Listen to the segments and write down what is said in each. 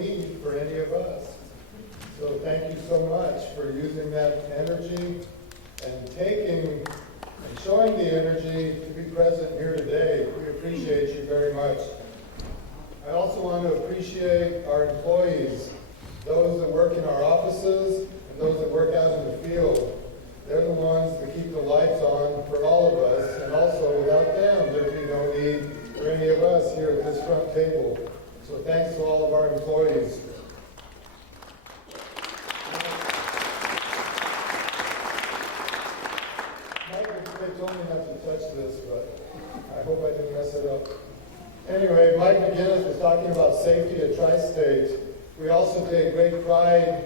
need for any of us. So thank you so much for using that energy and taking and showing the energy to be present here today. We appreciate you very much. I also want to appreciate our employees, those that work in our offices and those that work out in the field. They're the ones that keep the lights on for all of us, and also without them, there'd be no need for any of us here at this front table. So thanks to all of our employees. They told me not to touch this, but I hope I didn't mess it up. Anyway, Mike McGinnis was talking about safety at Tri-State. We also take great pride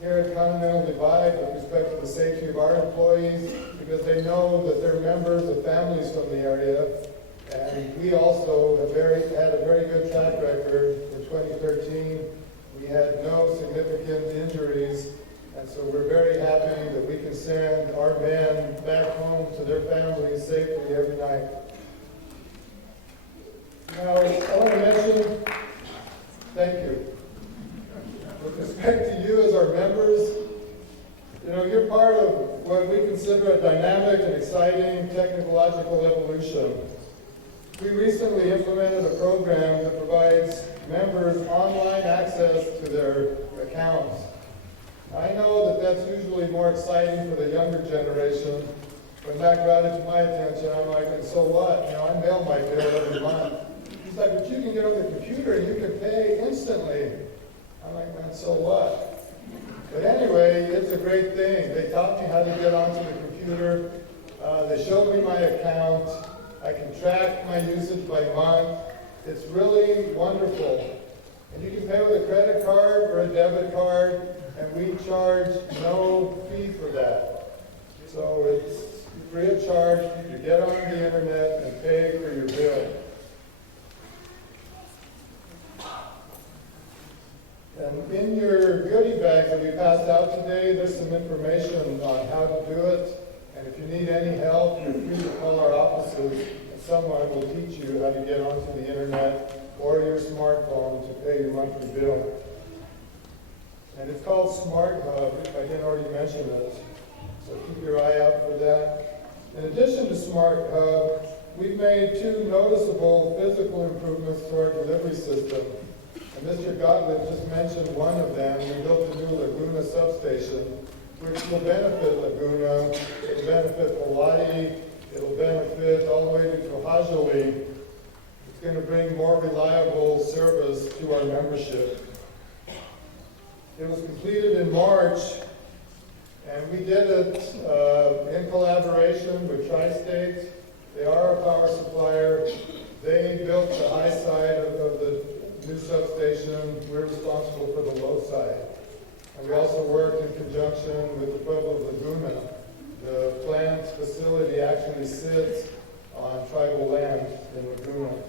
here at Continental Divide with respect to the safety of our employees, because they know that they're members of families from the area. And we also have had a very good track record. In 2013, we had no significant injuries. And so we're very happy that we can send our men back home to their families safely every night. Now, I want to mention, thank you. With respect to you as our members, you're part of what we consider a dynamic and exciting technological evolution. We recently implemented a program that provides members online access to their accounts. I know that that's usually more exciting for the younger generation. When that brought it to my attention, I'm like, and so what? I mail my bill every month. He's like, but you can get on the computer and you can pay instantly. I'm like, man, so what? But anyway, it's a great thing. They taught me how to get onto the computer. They showed me my account. I can track my usage by month. It's really wonderful. And you can pay with a credit card or a debit card, and we charge no fee for that. So it's free of charge. You get on the internet and pay for your bill. And in your goodie bags that we passed out today, there's some information on how to do it. And if you need any help, you're free to call our offices, and someone will teach you how to get onto the internet or your smartphone to pay your monthly bill. And it's called Smart Hub, if I didn't already mention it. So keep your eye out for that. In addition to Smart Hub, we've made two noticeable physical improvements to our delivery system. And Mr. Gottlieb just mentioned one of them. We built a new Laguna substation, which will benefit Laguna, it'll benefit Hawaii, it'll benefit all the way to Tohajali. It's going to bring more reliable service to our membership. It was completed in March, and we did it in collaboration with Tri-State. They are our power supplier. They built the high side of the new substation. We're responsible for the low side. And we also worked in conjunction with the Pueblo of Laguna. The plant facility actually sits on tribal land in Laguna.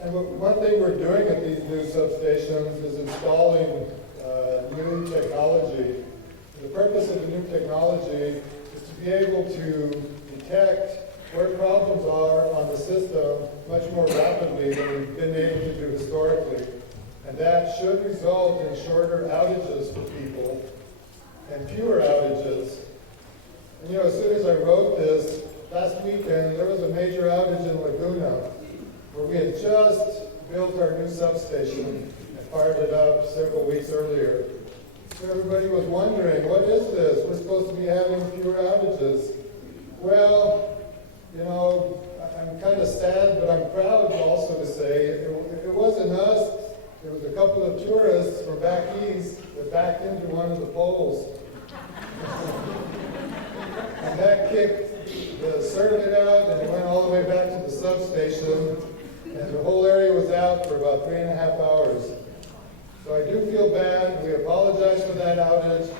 And one thing we're doing at these new substations is installing new technology. The purpose of the new technology is to be able to detect where problems are on the system much more rapidly than we've been able to do historically. And that should result in shorter outages for people and fewer outages. And as soon as I wrote this, last weekend there was a major outage in Laguna where we had just built our new substation and fired it up several weeks earlier. So everybody was wondering, what is this? We're supposed to be having fewer outages. Well, I'm kind of sad, but I'm proud also to say it wasn't us. It was a couple of tourists from back east that backed into one of the poles. And that kicked the circuit out, and it went all the way back to the substation, and the whole area was out for about 3.5 hours. So I do feel bad. We apologize for that outage,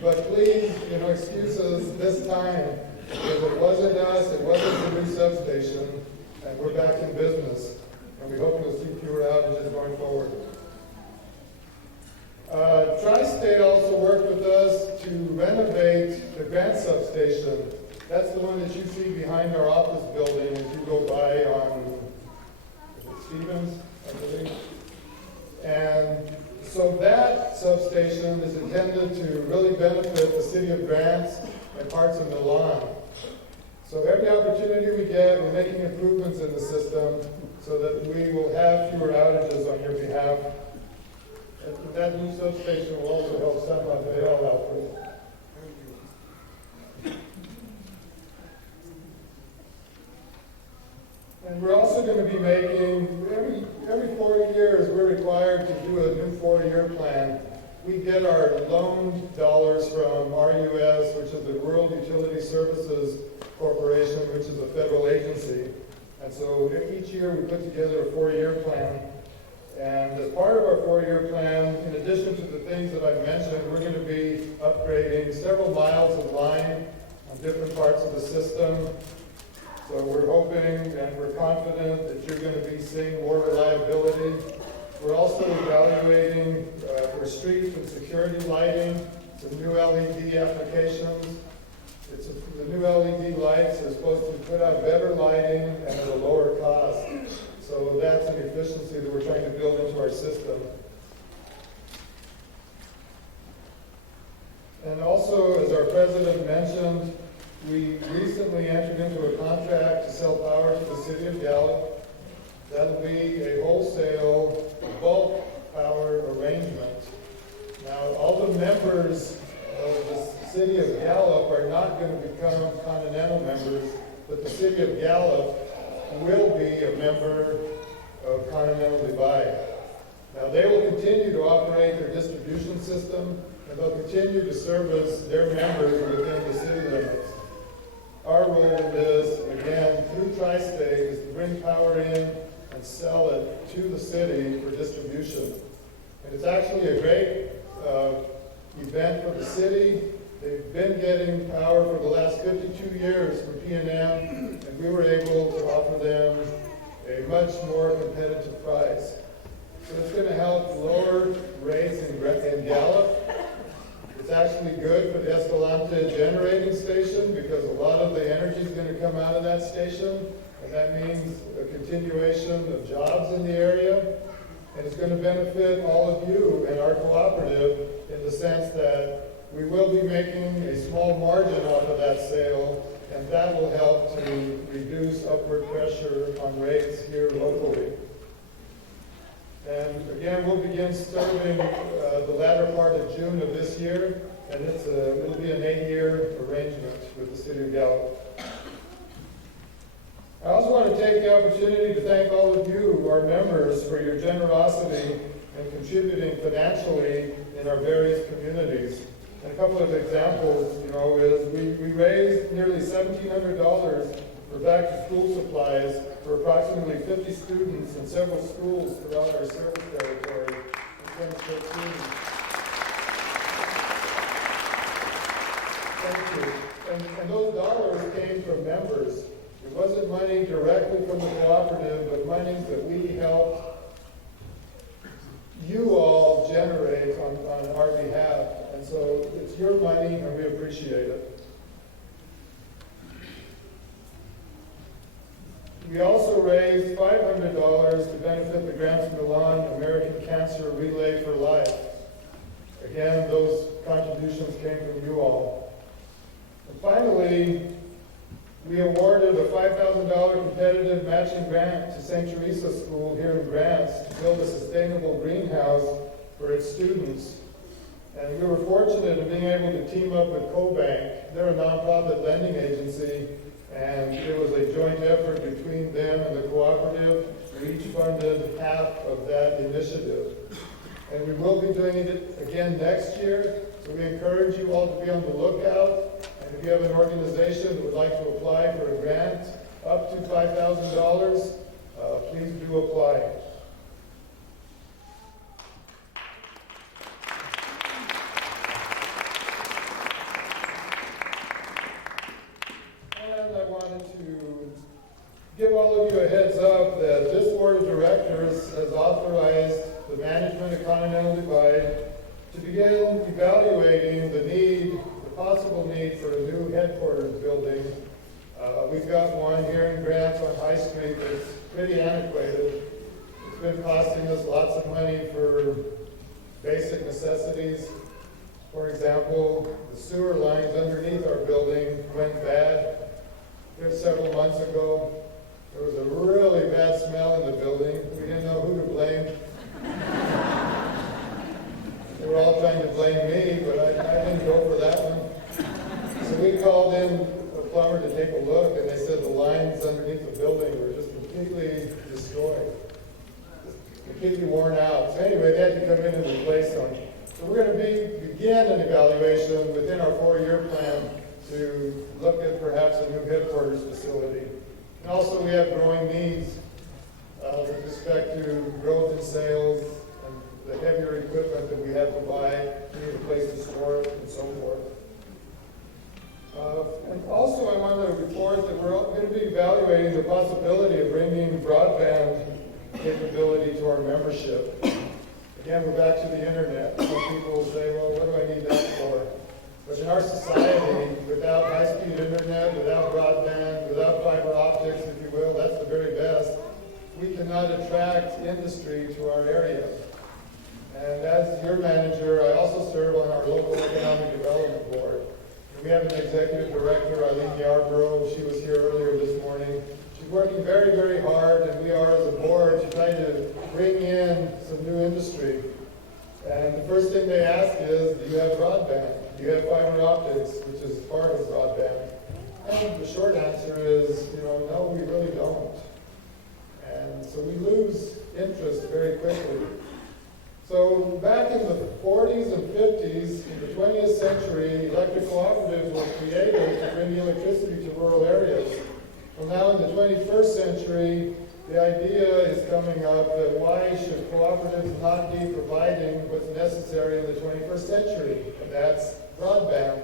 but please, excuse us this time. Because it wasn't us, it wasn't the new substation, and we're back in business. And we hope you'll see fewer outages going forward. Tri-State also worked with us to renovate the Grant substation. That's the one that you see behind our office building as you go by on, is it Stevens, I believe? And so that substation is intended to really benefit the city of Grants and parts of Milan. So every opportunity we get, we're making improvements in the system so that we will have fewer outages on your behalf. And that new substation will also help San Rafael out with. And we're also going to be making, every 4 years, we're required to do a new 4-year plan. We get our loan dollars from RUS, which is the Rural Utility Services Corporation, which is a federal agency. And so each year we put together a 4-year plan. And as part of our 4-year plan, in addition to the things that I've mentioned, we're going to be upgrading several miles of line on different parts of the system. So we're hoping and we're confident that you're going to be seeing more reliability. We're also evaluating for street and security lighting, some new LED applications. The new LED lights are supposed to put out better lighting and at a lower cost. So that's an efficiency that we're trying to build into our system. And also, as our president mentioned, we recently entered into a contract to sell power to the city of Gallup. That'll be a wholesale bulk power arrangement. Now, all the members of the city of Gallup are not going to become Continental members, but the city of Gallup will be a member of Continental Divide. Now, they will continue to operate their distribution system, and they'll continue to service their members within the city limits. Our role in this, again, through Tri-State, is to bring power in and sell it to the city for distribution. And it's actually a great event for the city. They've been getting power for the last 52 years from P&M, and we were able to offer them a much more competitive price. So it's going to help lower rates in Gallup. It's actually good for the Escalante generating station because a lot of the energy is going to come out of that station, and that means a continuation of jobs in the area. And it's going to benefit all of you and our cooperative in the sense that we will be making a small margin off of that sale, and that will help to reduce upward pressure on rates here locally. And again, we'll begin serving the latter part of June of this year, and it'll be an 8-year arrangement with the city of Gallup. I also want to take the opportunity to thank all of you, our members, for your generosity in contributing financially in our various communities. And a couple of examples, is we raised nearly $1,700 for back-to-school supplies for approximately 50 students in several schools throughout our service territory in 2015. Thank you. And those dollars came from members. It wasn't money directly from the cooperative, but monies that we helped you all generate on our behalf. And so it's your money, and we appreciate it. We also raised $500 to benefit the Grants Milan American Cancer Relay for Life. Again, those contributions came from you all. And finally, we awarded a $5,000 competitive matching grant to St. Teresa School here in Grants to build a sustainable greenhouse for its students. And we were fortunate in being able to team up with CoBank. They're a nonprofit lending agency, and it was a joint effort between them and the cooperative. We each funded half of that initiative. And we will be doing it again next year, so we encourage you all to be on the lookout. And if you have an organization that would like to apply for a grant up to $5,000, please do apply. And I wanted to give all of you a heads up that this board of directors has authorized the management of Continental Divide to begin evaluating the possible need for a new headquarters building We've got one here in Grant on High Street that's pretty antiquated. It's been costing us lots of money for basic necessities. For example, the sewer lines underneath our building went bad just several months ago. There was a really bad smell in the building. We didn't know who to blame. They were all trying to blame me, but I didn't go for that one. So we called in a plumber to take a look, and they said the lines underneath the building were just completely destroyed, completely worn out. So anyway, they had to come in and replace them. So we're going to begin an evaluation within our 4-year plan to look at perhaps a new headquarters facility. And also we have growing needs with respect to growth in sales and the heavier equipment that we have to buy. We need a place to store it and so forth. And also I want to report that we're going to be evaluating the possibility of bringing broadband capability to our membership. Again, we're back to the internet. Some people say, well, what do I need that for? But in our society, without high-speed internet, without broadband, without fiber optics, if you will, that's the very best, we cannot attract industry to our area. And as your manager, I also serve on our local economic development board. We have an executive director, Eileen Yarborough. She was here earlier this morning. She's working very, very hard, and we are as a board trying to bring in some new industry. And the first thing they ask is, do you have broadband? Do you have fiber optics, which is part of broadband? And the short answer is, no, we really don't. And so we lose interest very quickly. So back in the 40s and 50s, in the 20th century, electric cooperatives were created to bring electricity to rural areas. Well, now in the 21st century, the idea is coming up that why should cooperatives not be providing what's necessary in the 21st century? And that's broadband.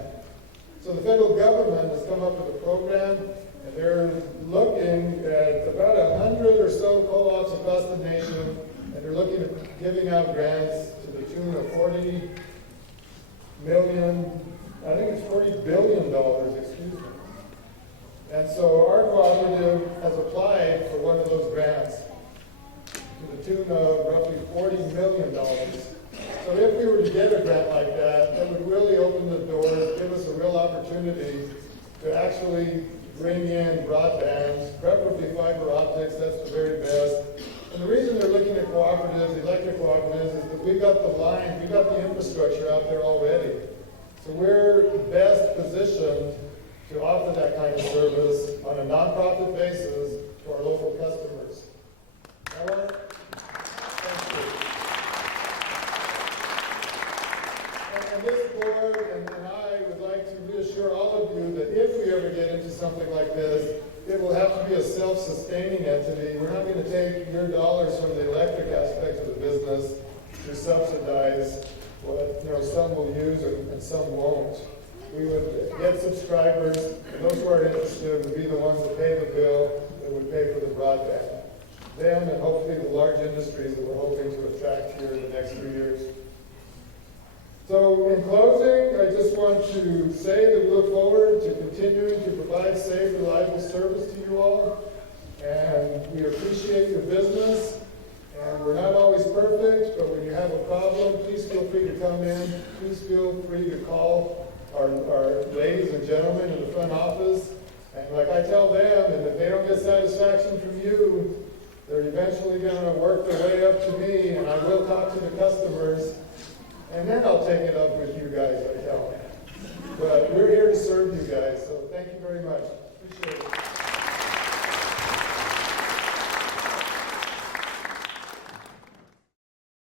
So the federal government has come up with a program, and they're looking at about 100 or so co-ops across the nation, and they're looking at giving out grants to the tune of $40 billion, excuse me. And so our cooperative has applied for one of those grants to the tune of roughly $40 million. So if we were to get a grant like that, that would really open the doors, give us a real opportunity to actually bring in broadband, preferably fiber optics, that's the very best. And the reason they're looking at cooperatives, electric cooperatives, is that we've got the line, we've got the infrastructure out there already. So we're best positioned to offer that kind of service on a nonprofit basis to our local customers. Thank you. And this board and I would like to reassure all of you that if we ever get into something like this, it will have to be a self-sustaining entity. We're not going to take your dollars from the electric aspect of the business to subsidize what some will use and some won't. We would get subscribers, and those who are interested would be the ones that pay the bill, that would pay for the broadband. Them and hopefully the large industries that we're hoping to attract here in the next 3 years. So in closing, I just want to say that we look forward to continuing to provide safe, reliable service to you all. And we appreciate your business. And we're not always perfect, but when you have a problem, please feel free to come in. Please feel free to call our ladies and gentlemen in the front office. And like I tell them, and if they don't get satisfaction from you, they're eventually going to work their way up to me, and I will talk to the customers. And then I'll take it up with you guys, I tell them. But we're here to serve you guys, so thank you very much. Appreciate it.